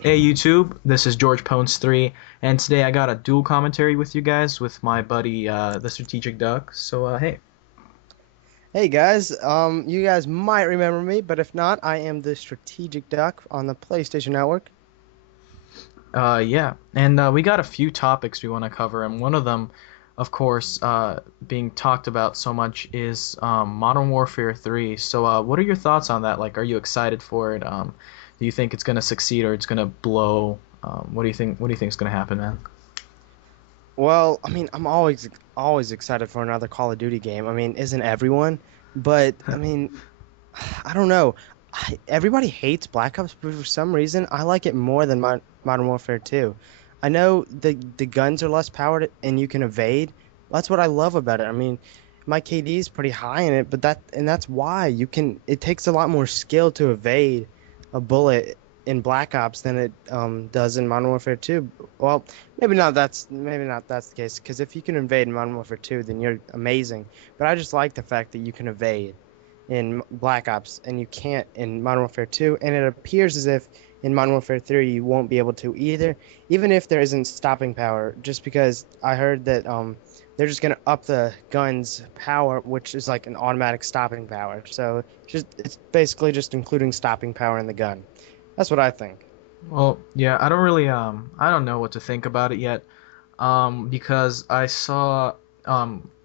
Hey YouTube, this is Georgepwnes3, and today I got a dual commentary with you guys with my buddy TheStrategicDuck. Hey. Hey guys, you guys might remember me, but if not, I am the Strategic Duck on the PlayStation Network. Yeah, and we got a few topics we want to cover, and one of them, of course, being talked about so much is Modern Warfare 3. What are your thoughts on that? Like, are you excited for it? Do you think it's gonna succeed or it's gonna blow? What do you think? What do you think is gonna happen, man? Well, I mean, I'm always excited for another Call of Duty game. I mean, isn't everyone? But I mean, I don't know. Everybody hates Black Ops, but for some reason, I like it more than Modern Warfare 2. I know the guns are less powered and you can evade. That's what I love about it. I mean, my KD is pretty high in it, but that's why you can. It takes a lot more skill to evade a bullet in Black Ops than it does in Modern Warfare 2. Well, maybe not that's the case because if you can evade in Modern Warfare 2, then you're amazing. But I just like the fact that you can evade in Black Ops, and you can't in Modern Warfare 2, and it appears as if in Modern Warfare 3 you won't be able to either, even if there isn't stopping power, just because I heard that they're just going to up the gun's power, which is like an automatic stopping power. So it's basically just including stopping power in the gun. That's what I think. Well, yeah, I don't know what to think about it yet. Because I saw,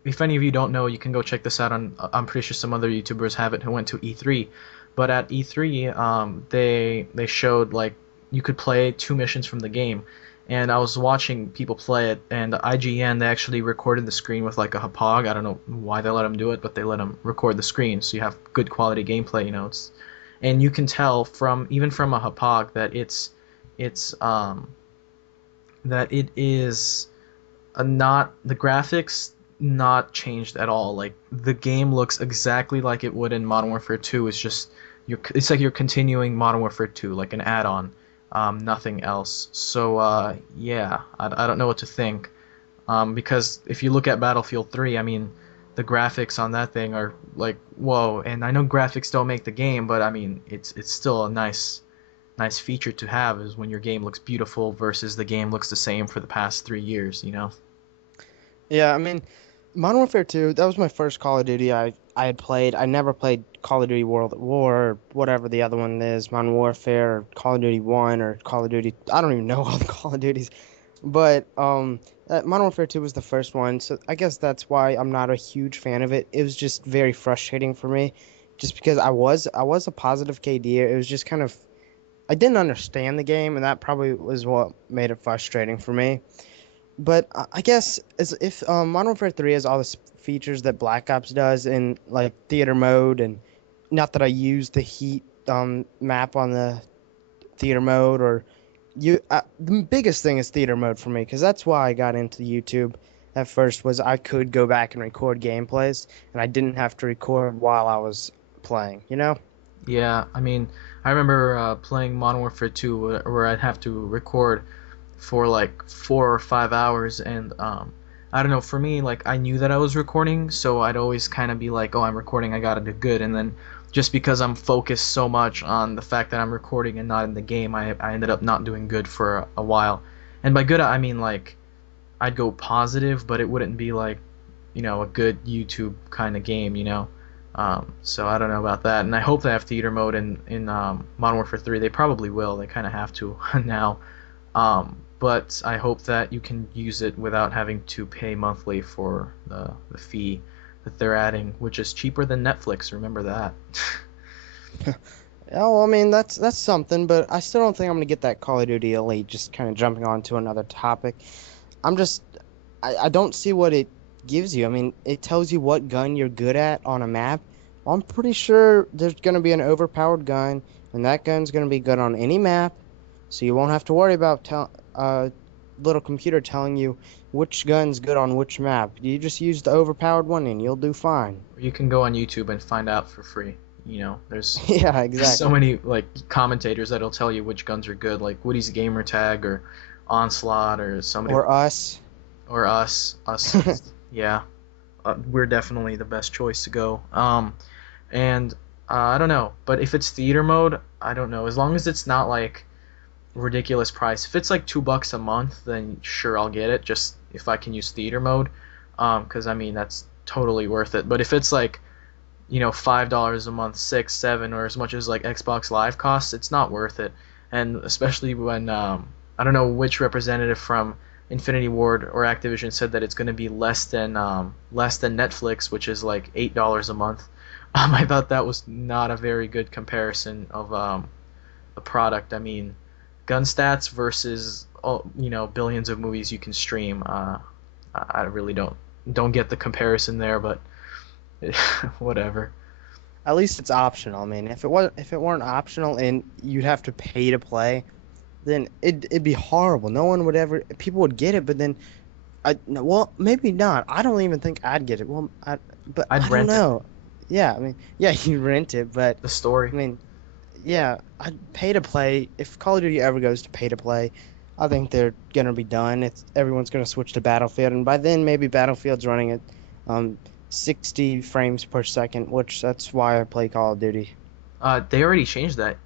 if any of you don't know, you can go check this out on, I'm pretty sure some other YouTubers have it who went to E3, but at E3, they showed like you could play two missions from the game, and I was watching people play it, and IGN they actually recorded the screen with like a HPOG. I don't know why they let them do it, but they let them record the screen, so you have good quality gameplay. And you can tell from even from a HPOG that it's that it is not the graphics not changed at all. Like the game looks exactly like it would in Modern Warfare 2. It's like you're continuing Modern Warfare 2, like an add-on, nothing else. Yeah, I don't know what to think. Because if you look at Battlefield 3, I mean, the graphics on that thing are like whoa. And I know graphics don't make the game, but I mean, it's still a nice feature to have is when your game looks beautiful versus the game looks the same for the past 3 years. Yeah, I mean, Modern Warfare 2, that was my first Call of Duty I had played. I never played Call of Duty World at War or whatever the other one is, Modern Warfare or Call of Duty 1 or Call of Duty. I don't even know all the Call of Duties. But Modern Warfare 2 was the first one, so I guess that's why I'm not a huge fan of it. It was just very frustrating for me just because I was a positive KD. It was just kind of I didn't understand the game, and that probably was what made it frustrating for me. But I guess as if Modern Warfare 3 has all the features that Black Ops does in like theater mode, and not that I use the heat map on the theater mode or the biggest thing is theater mode for me because that's why I got into YouTube at first was I could go back and record gameplays and I didn't have to record while I was playing, you know? Yeah, I mean, I remember playing Modern Warfare 2 where I'd have to record for like 4 or 5 hours, and I don't know. For me, like I knew that I was recording, so I'd always kind of be like, "Oh, I'm recording. I gotta do good." And then just because I'm focused so much on the fact that I'm recording and not in the game, I ended up not doing good for a while. And by good, I mean like I'd go positive, but it wouldn't be like a good YouTube kind of game. So I don't know about that, and I hope they have theater mode in Modern Warfare 3. They probably will. They kind of have to now. But I hope that you can use it without having to pay monthly for the fee that they're adding, which is cheaper than Netflix. Remember that. Yeah, well, I mean that's something, but I still don't think I'm gonna get that Call of Duty Elite. Just kind of jumping on to another topic. I'm just I don't see what it gives you. I mean, it tells you what gun you're good at on a map. I'm pretty sure there's gonna be an overpowered gun, and that gun's gonna be good on any map, so you won't have to worry about little computer telling you which gun's good on which map. You just use the overpowered one, and you'll do fine. You can go on YouTube and find out for free. There's Yeah, there's so exactly. many like commentators that'll tell you which guns are good, like Woody's Gamer Tag or Onslaught or somebody Or us. or us. Yeah. we're definitely the best choice to go. And I don't know, but if it's theater mode, I don't know. As long as it's not like ridiculous price. If it's like $2 a month, then sure I'll get it. Just if I can use theater mode, because I mean that's totally worth it. But if it's like $5 a month, six, seven, or as much as like Xbox Live costs, it's not worth it. And especially when I don't know which representative from Infinity Ward or Activision said that it's going to be less than Netflix, which is like $8 a month. I thought that was not a very good comparison of the product. I mean, gun stats versus billions of movies you can stream. I really don't get the comparison there, but whatever. At least it's optional. I mean, if it weren't optional and you'd have to pay to play, then it'd be horrible. No one would ever. People would get it, but then I no, well, maybe not. I don't even think I'd get it. But I'd I don't rent it. know. Yeah, I mean, yeah, you rent it, but The story. I mean, yeah, I'd pay to play. If Call of Duty ever goes to pay to play, I think they're gonna be done. It's everyone's gonna switch to Battlefield, and by then maybe Battlefield's running at um 60 frames per second, which that's why I play Call of Duty. They already changed that.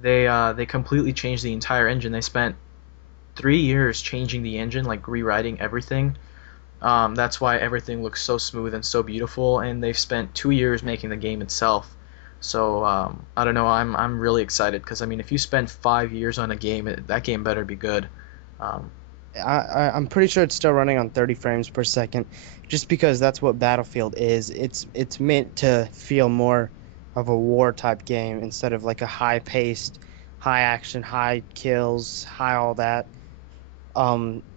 They completely changed the entire engine. They spent 3 years changing the engine, like rewriting everything. That's why everything looks so smooth and so beautiful. And they've spent 2 years making the game itself. So I don't know. I'm really excited because I mean, if you spend 5 years on a game, that game better be good. Um, I'm pretty sure it's still running on 30 frames per second, just because that's what Battlefield is. It's meant to feel more of a war type game instead of like a high paced, high action, high kills, high all that.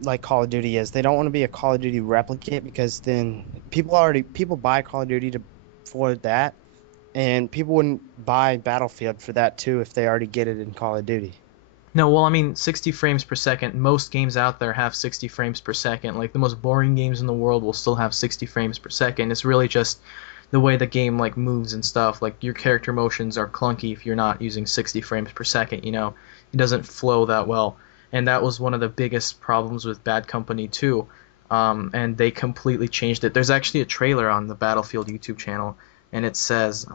Like Call of Duty is. They don't want to be a Call of Duty replicate because then people buy Call of Duty to for that, and people wouldn't buy Battlefield for that too if they already get it in Call of Duty. No, well, I mean, 60 frames per second. Most games out there have 60 frames per second. Like the most boring games in the world will still have 60 frames per second. It's really just the way the game like moves and stuff. Like your character motions are clunky if you're not using 60 frames per second, It doesn't flow that well. And that was one of the biggest problems with Bad Company 2. And they completely changed it. There's actually a trailer on the Battlefield YouTube channel, and it says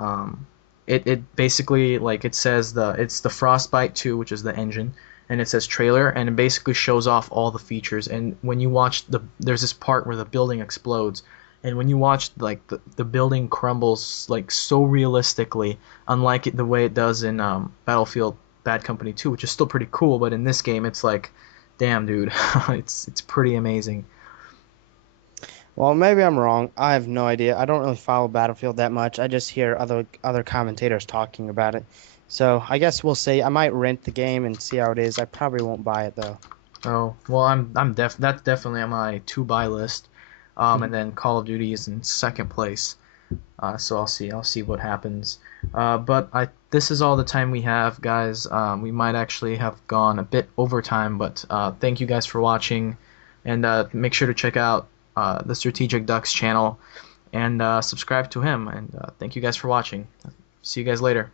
it basically like it says it's the Frostbite 2, which is the engine, and it says trailer, and it basically shows off all the features. And when you watch there's this part where the building explodes, and when you watch like the building crumbles like so realistically, unlike the way it does in Battlefield Bad Company 2, which is still pretty cool, but in this game it's like, damn dude, it's pretty amazing. Well, maybe I'm wrong. I have no idea. I don't really follow Battlefield that much. I just hear other commentators talking about it. So I guess we'll see. I might rent the game and see how it is. I probably won't buy it though. Oh well, that's definitely on my to buy list. And then Call of Duty is in second place. So I'll see what happens. But this is all the time we have, guys. We might actually have gone a bit over time, but thank you guys for watching, and make sure to check out the Strategic Ducks channel and subscribe to him. And thank you guys for watching. See you guys later.